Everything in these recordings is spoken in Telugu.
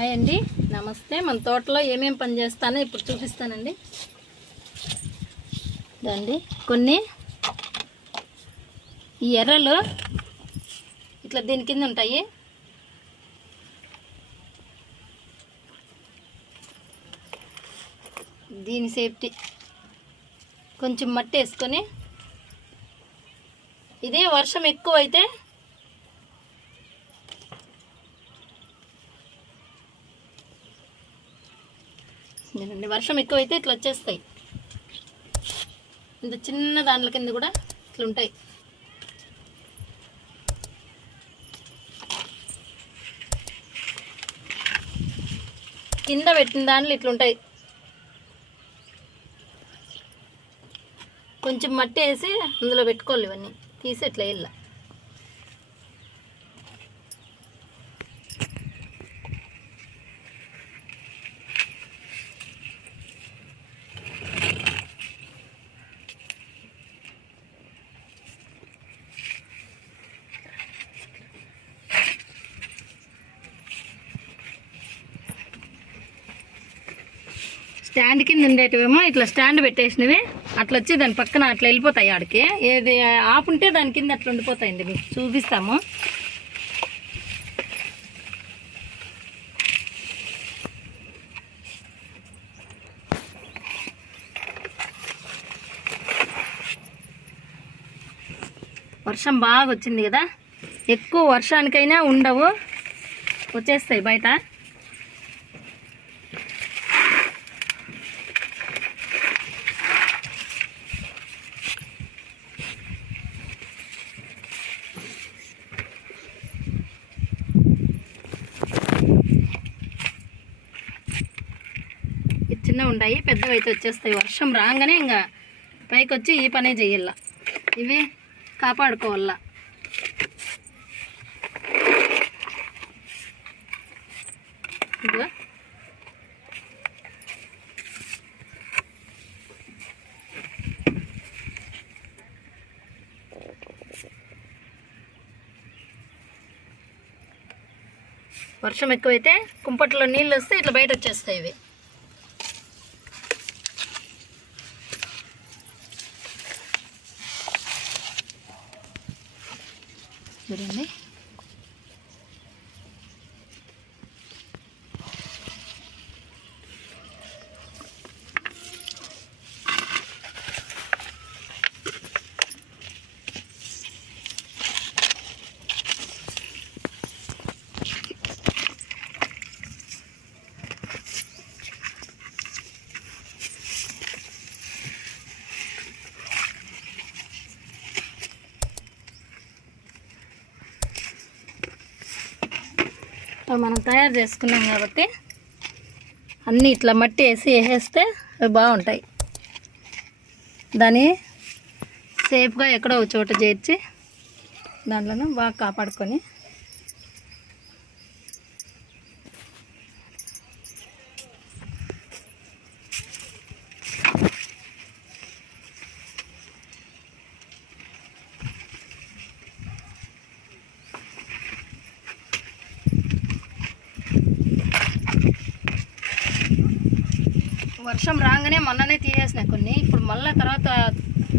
హాయ్ అండి, నమస్తే. మన తోటలో ఏమేమి పని చేస్తానో ఇప్పుడు చూపిస్తానండి. దండి కొన్ని ఈ ఎర్రలు ఇట్లా దీని కింద ఉంటాయి. దీని సేఫ్టీ కొంచెం మట్టి వేసుకొని, ఇదే వర్షం ఎక్కువైతే వర్షం ఎక్కువైతే ఇట్లా వచ్చేస్తాయి. ఇంత చిన్న దాంట్ల కింద కూడా ఇట్లా ఉంటాయి. కింద పెట్టిన దాంట్లో ఇట్లుంటాయి. కొంచెం మట్టి వేసి అందులో పెట్టుకోవాలి. ఇవన్నీ తీసి ఇట్లా వేయాల. స్టాండ్ కింద ఉండేటివేమో ఇట్లా స్టాండ్ పెట్టేసినవి అట్లా వచ్చి దాని పక్కన అట్లా వెళ్ళిపోతాయి. ఆడికి ఏది ఆపుంటే దాని కింద అట్లా ఉండిపోతాయండి. మీకు చూపిస్తాము. వర్షం బాగా వచ్చింది కదా, ఎక్కువ వర్షానికైనా ఉండవు, వచ్చేస్తాయి బయట. చిన్న ఉన్నాయి, పెద్దవి అయితే వచ్చేస్తాయి. వర్షం రాగానే ఇంకా పైకి వచ్చి ఈ పనే చెయ్యాల. ఇవి కాపాడుకోవాల. ఇంకా వర్షం ఎక్కువైతే కుంపట్లో నీళ్ళు వస్తే ఇట్లా బయట వచ్చేస్తాయి ఇవి. చూడండి, మనం తయారు చేసుకున్నాం కాబట్టి అన్నీ ఇట్లా మట్టి వేసేస్తే అవి బాగుంటాయి. దాన్ని సేఫ్గా ఎక్కడో ఒక చోట చేర్చి దాంట్లోనూ బాగా కాపాడుకొని వర్షం రాగానే మొన్ననే తీసేసినాయి కొన్ని. ఇప్పుడు మళ్ళీ తర్వాత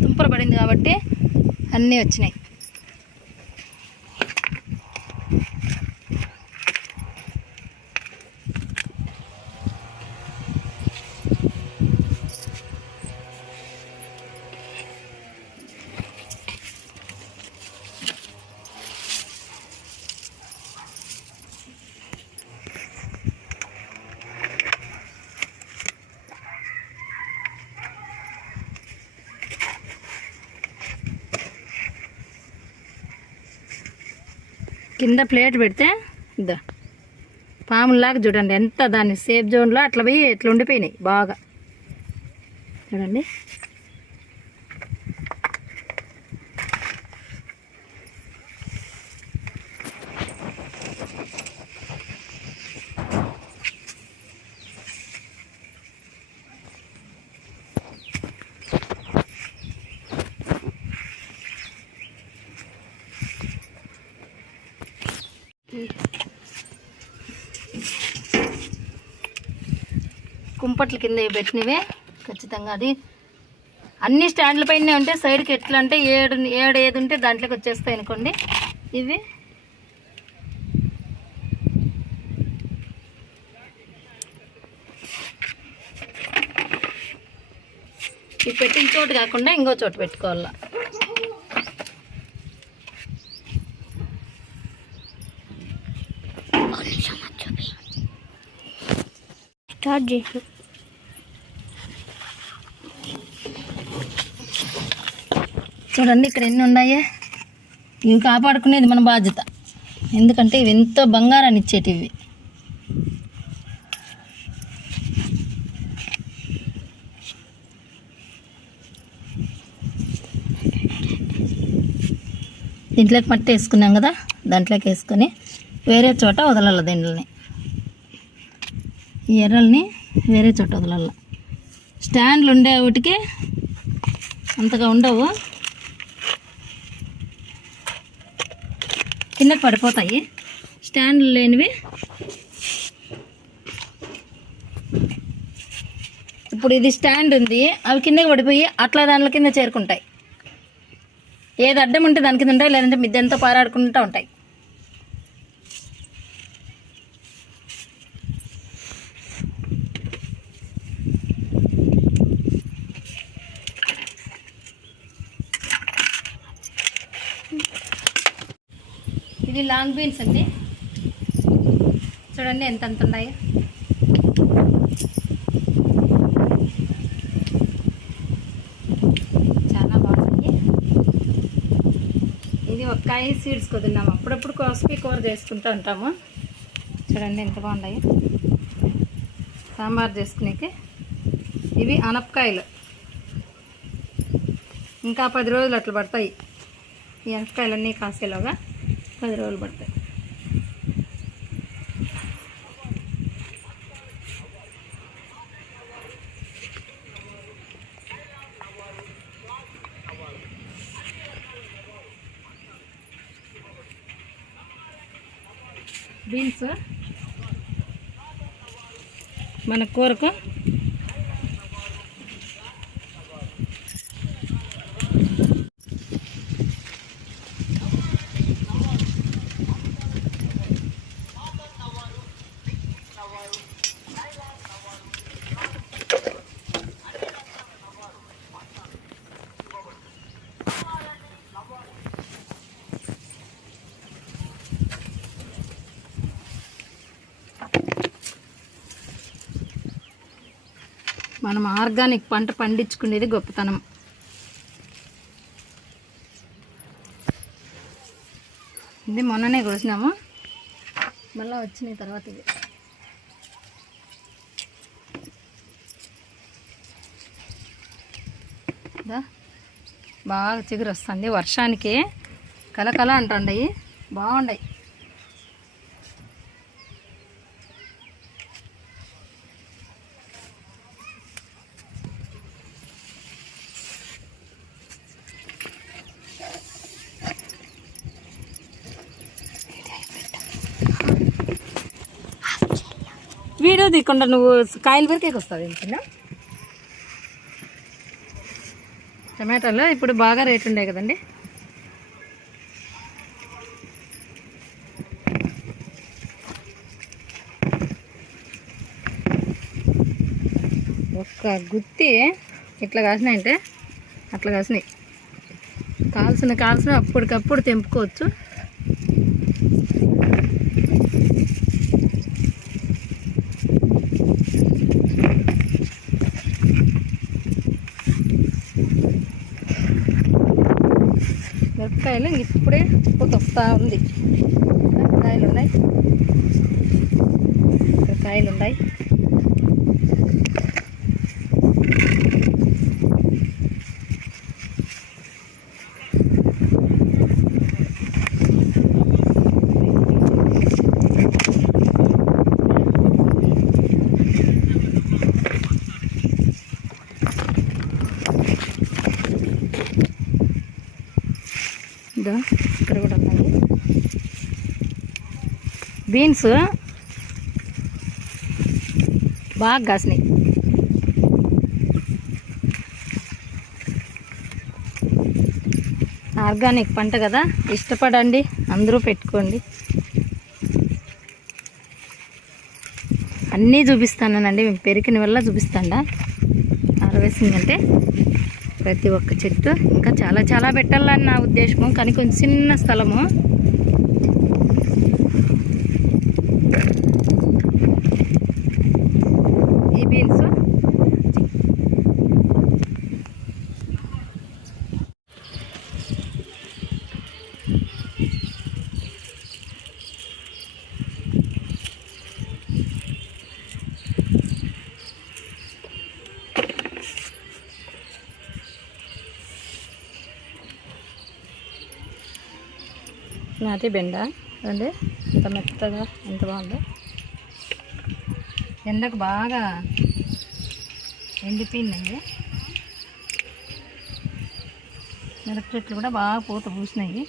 తుంపర పడింది కాబట్టి అన్నీ వచ్చినాయి. కింద ప్లేట్ పెడితే ఇద్దా పాములాగా చూడండి, ఎంత దాన్ని సేఫ్ జోన్లో అట్లా పోయి ఇట్లా ఉండిపోయినాయి బాగా. చూడండి, దుప్పట్ల కింద పెట్టినవే ఖచ్చితంగా. అది అన్ని స్టాండ్ల పైన ఉంటే సైడ్కి ఎట్లా అంటే ఏడు ఏది ఉంటే దాంట్లోకి వచ్చేస్తాయి అనుకోండి. ఇవి ఈ పెట్టిన చోటు కాకుండా ఇంకో చోటు పెట్టుకోవాల. స్టార్ట్ చేసి చూడండి ఇక్కడ ఎన్ని ఉన్నాయో. ఇవి కాపాడుకునేది మన బాధ్యత, ఎందుకంటే ఇవి ఎంతో బంగారాన్ని ఇచ్చేటివి. దీంట్లోకి మట్టి వేసుకున్నాం కదా, దాంట్లోకి వేసుకొని వేరే చోట వదలాలి. దీంట్ని ఈ ఎర్రల్ని వేరే చోట వదలాల. స్టాండ్లు ఉండే వాటికి అంతగా ఉండవు, కిందకి పడిపోతాయి. స్టాండ్లు లేనివి ఇప్పుడు ఇది స్టాండ్ ఉంది, అవి కిందకి పడిపోయి అట్లా దాంట్లో కింద చేరుకుంటాయి. ఏది అడ్డం ఉంటే దాని కింద ఉంటాయి, లేదంటే మిద్దెంతో పారాడుకుంటూ ఉంటాయి. ఇది లాంగ్ బీన్స్ అండి, చూడండి ఎంత ఉన్నాయో. చాలా బాగుంది. ఇది ఒక్కాయ సీడ్స్ కుదిరినాము, అప్పుడప్పుడు కోసుకి కూర చేసుకుంటూ ఉంటాము. చూడండి ఎంత బాగున్నాయి, సాంబార్ చేసుకునేకి. ఇవి అనపకాయలు, ఇంకా 10 రోజులు అట్లా పడతాయి. ఈ అనపకాయలన్నీ కాసేలాగా 10 రోజులు పడతాయి. బీన్స్ మన కూరకు మనం ఆర్గానిక్ పంట పండించుకునేది గొప్పతనం. ఇది మొన్ననే కోసినాము, మళ్ళీ వచ్చినాయి తర్వాత. ఇది బాగా చిగురు వస్తుంది, వర్షానికి కలకల అంటుండయి, బాగుండయి. వీడియో తీయకుండా నువ్వు కాయలు వరకేకి వస్తుంది ఏంటన్నా. టమాటాలు ఇప్పుడు బాగా రేటు ఉండే కదండి. ఒక్క గుత్తి ఇట్లా కాసినాయంటే అట్లా కాసినాయి. కాల్సిన అప్పటికప్పుడు తెంపుకోవచ్చు. మిరపకాయలు ఇప్పుడే పూత వస్తూ ఉంది. కాయలు ఉన్నాయి, ఇక్కడ కాయలు ఉన్నాయి. ఇక్కడ కూడా ఉన్నాయి బీన్స్, బాగా కాసినాయి. ఆర్గానిక్ పంట కదా, ఇష్టపడండి, అందరూ పెట్టుకోండి. అన్నీ చూపిస్తానండి, మేము పెరిగిన వల్ల చూపిస్తాండా. హార్వెస్టింగ్ అంటే ప్రతి ఒక్క చెట్టు ఇంకా చాలా చాలా పెట్టాలని నా ఉద్దేశము, కానీ కొంచెం చిన్న స్థలము. ఈ బీన్స్ నాటి బెండ అండి, ఎంత మెత్తగా ఎంత బాగుందో. ఎండకు బాగా ఎండిపోయిందండి. మిరప చెట్లు కూడా బాగా పూత పూసినాయి.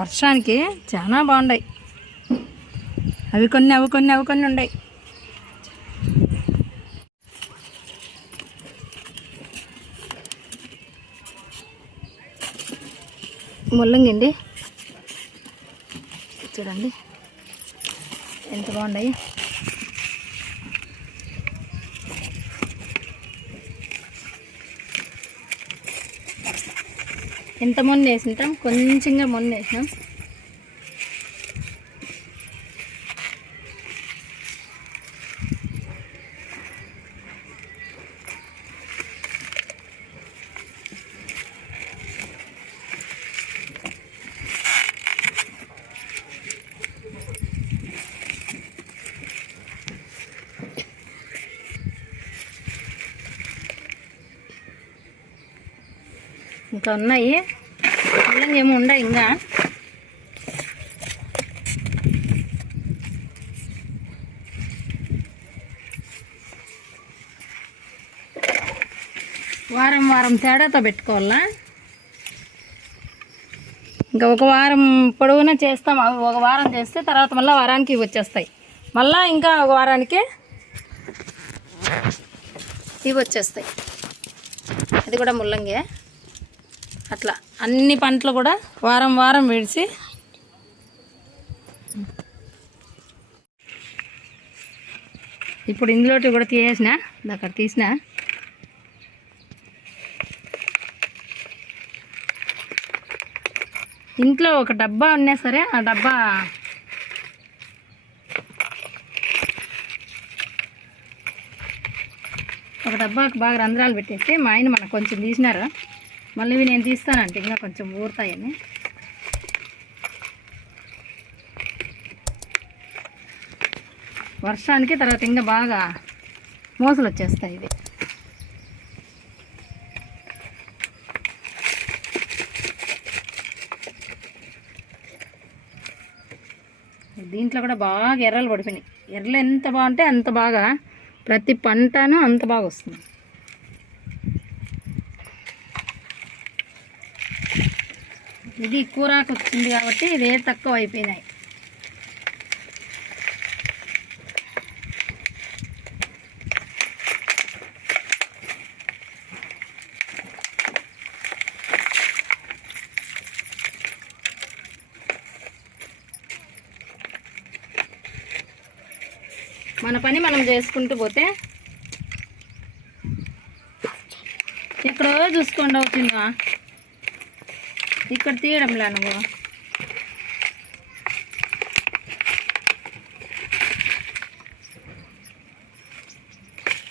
వర్షానికి చాలా బాగున్నాయి. అవి కొన్ని ఉన్నాయి. ముల్లంగి అండి, చూడండి ఎంత బాగున్నాయి. ఎంత మొన్న వేసింటాం, కొంచెంగా మొన్న వేసినాం. ఇంకా ఉన్నాయి, ముల్లంగి ఏమి ఉండవు ఇంకా. వారం తేడాతో పెట్టుకోవాలా. ఇంకా ఒక వారం పొడవునా చేస్తాం. అవి ఒక వారం చేస్తే తర్వాత మళ్ళీ వారానికి వచ్చేస్తాయి. మళ్ళీ ఇంకా ఒక వారానికి ఇవి వచ్చేస్తాయి. అది కూడా ముల్లంగే. అట్లా అన్ని పంటలు కూడా వారం విడిచి ఇప్పుడు ఇందులోటి కూడా తీసేసిన, అక్కడ తీసిన. ఇంట్లో ఒక డబ్బా ఉన్నా సరే ఆ డబ్బా ఒక డబ్బాకి బాగా రంధ్రాలు పెట్టేసి మా ఆయన మనకు కొంచెం తీసినారు. మళ్ళీ ఇవి నేను తీస్తానంటే ఇంకా కొంచెం ఊరుతాయని. వర్షానికి తర్వాత ఇంకా బాగా మోసలు వచ్చేస్తాయి. ఇది దీంట్లో కూడా బాగా ఎర్రలు పడిపోయినాయి. ఎర్రలు ఎంత బాగుంటే అంత బాగా ప్రతి పంటను అంత బాగా వస్తుంది. ఇది కూరాకు వచ్చింది కాబట్టి ఇదే తక్కువ అయిపోయినాయి. మన పని మనం చేసుకుంటూ పోతే ఎక్కడో చూసుకోండి అవుతుందా, ఇక్కడ తీయడంలా నువ్వు.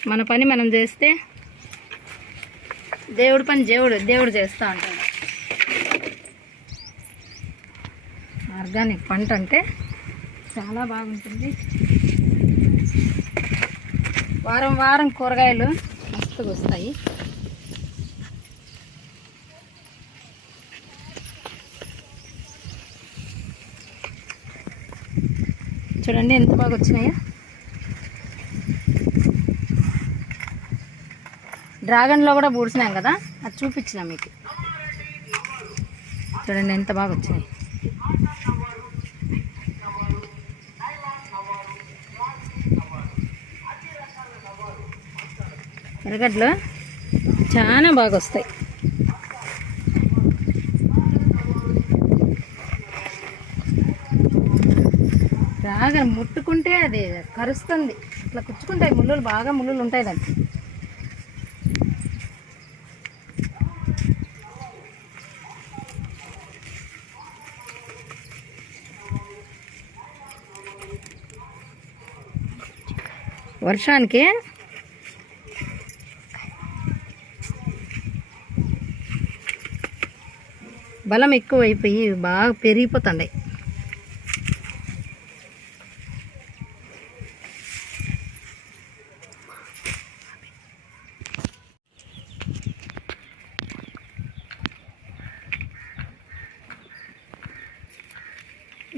మన పని మనం చేస్తే దేవుడి పని దేవుడు చేస్తూ ఉంటాడు. ఆర్గానిక్ పంట అంటే చాలా బాగుంటుంది. వారం కూరగాయలు మస్తుగా వస్తాయి. చూడండి ఎంత బాగా వచ్చినాయో. డ్రాగన్లో కూడా పూడ్చినాం కదా, అది చూపించిన మీకు. చూడండి ఎంత బాగా వచ్చినాయి. ఎర్రగడ్డలు చాలా బాగా వస్తాయి. డ్రాగన్ ముట్టుకుంటే అది కరుస్తుంది, ఇట్లా కుచ్చుకుంటాయి ముళ్ళులు, బాగా ముళ్ళులు ఉంటాయి దానికి. వర్షానికి బలం ఎక్కువైపోయి బాగా పెరిగిపోతున్నాయి.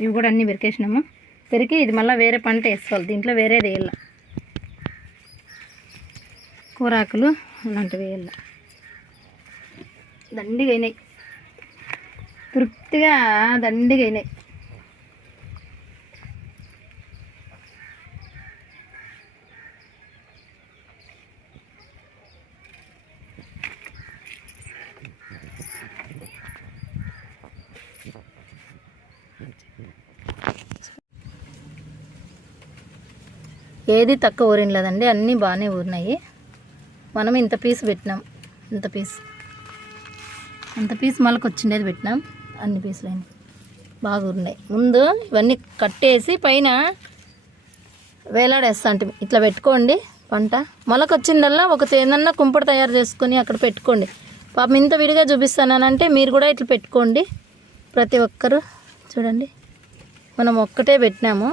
ఇవి కూడా అన్నీ పెరికేసినాము. పెరికి ఇది మళ్ళీ వేరే పంట వేసుకోవాలి, దీంట్లో వేరేది వేయాల, కూరాకులు అలాంటివి వేయాల. దండిగా అయినాయి, తృప్తిగా దండిగా అయినాయి. ఏది తక్కువ ఊరిన లేదండి, అన్నీ బాగానే ఊరినాయి. మనం ఇంత పీస్ పెట్టినాం, ఇంత పీస్ అంత పీస్ మళ్ళీ వచ్చిండేది పెట్టినాం, అన్ని పీసులు అయినాయి, బాగా ఊరినాయి. ముందు ఇవన్నీ కట్టేసి పైన వేలాడేస్తా అంటే ఇట్లా పెట్టుకోండి. పంట మొలకొచ్చిందల్లా ఒక ఏదన్నా కుంపటి తయారు చేసుకొని అక్కడ పెట్టుకోండి. పాపం ఇంత విడిగా చూపిస్తానంటే మీరు కూడా ఇట్లా పెట్టుకోండి. ప్రతి ఒక్కరు చూడండి, మనం ఒక్కటే పెట్టినాము.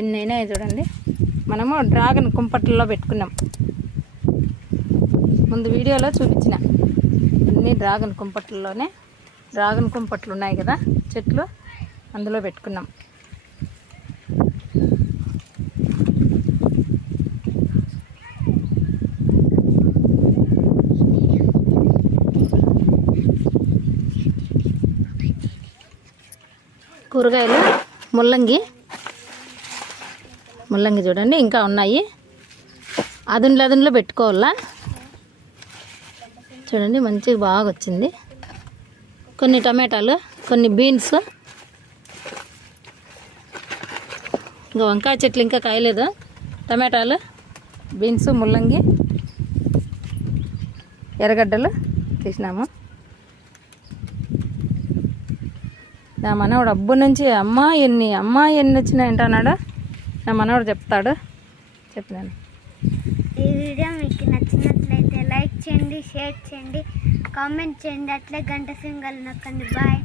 ఎన్నైనా చూడండి, మనము డ్రాగన్ కుంపట్లలో పెట్టుకున్నాం. ముందు వీడియోలో చూపించిన అన్ని డ్రాగన్ కుంపట్లలోనే, డ్రాగన్ కుంపట్లు ఉన్నాయి కదా చెట్లు, అందులో పెట్టుకున్నాం. కూరగాయలు ముల్లంగి చూడండి ఇంకా ఉన్నాయి, అదున్లో పెట్టుకోవాలా. చూడండి మంచిగా బాగా వచ్చింది. కొన్ని టమాటాలు, కొన్ని బీన్స్, ఇంకా వంకాయ చెట్లు ఇంకా కాయలేదు. టమాటాలు, బీన్స్, ముల్లంగి, ఎర్రగడ్డలు తీసినాము. నా మనవాడు అబ్బు నుంచి అమ్మ ఎన్ని వచ్చినాయి అంటున్నాడు. నా మనవాడు చెప్తాడు, చెప్పినాను. ఈ వీడియో మీకు నచ్చినట్లయితే లైక్ చేయండి, షేర్ చేయండి, కామెంట్ చేయండి, అట్లే గంట సింబల్ నొక్కండి. బాయ్.